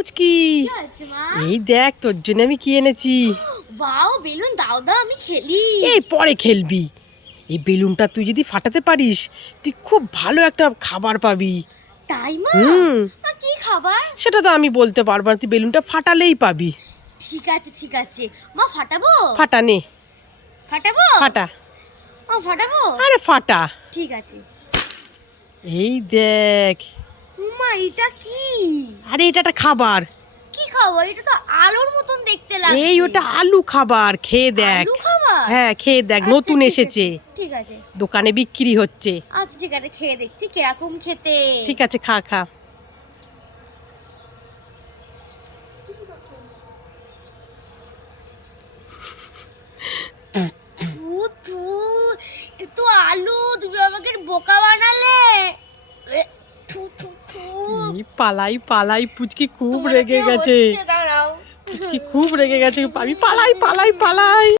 পুচকি, এই দেখ তোর জন্য আমি কি এনেছি। ওয়াও, বেলুন দাও দাও, আমি খেলি। এই পরে খেলবি। এই বেলুনটা তুই যদি ফাটাতে পারিস তুই খুব ভালো একটা খাবার পাবি। তাই মা? মা কি খাবার? সেটা তো আমি বলতে পারবো না, তুই বেলুনটা ফাটালেই পাবি। ঠিক আছে ঠিক আছে মা, ফাটাবো? ফাটা নে, ফাটাবো? ফাটা। মা ফাটাবো? আরে ফাটা। ঠিক আছে। এই দেখ। মা এটা কি? আরে এটা একটা খাবার। কি খাবার? এটা তো আলুর মতন দেখতে লাগছে। এই ওটা আলু খাবার, খেয়ে দেখ। আলু খাবার? হ্যাঁ খেয়ে দেখ, আচ্ছা, নতুন ঠিক এসেছে, আছে, ঠিক আছে। দোকানে বিক্রি হচ্ছে। আচ্ছা ঠিক আছে, খেয়ে দেখছি কিরকম খেতে। ঠিক আছে, খা খা। থু থু, এটা তো আলু, তুমি আমাকে বোকা বানালে। থু থু থু। এই পালাই পালাই, পুচকি খুব তোমার রেগে কি গেছে। হচ্ছে? দাঁড়াও। পুচকি খুব রেগে গেছে, আমি পালাই পালাই পালাই।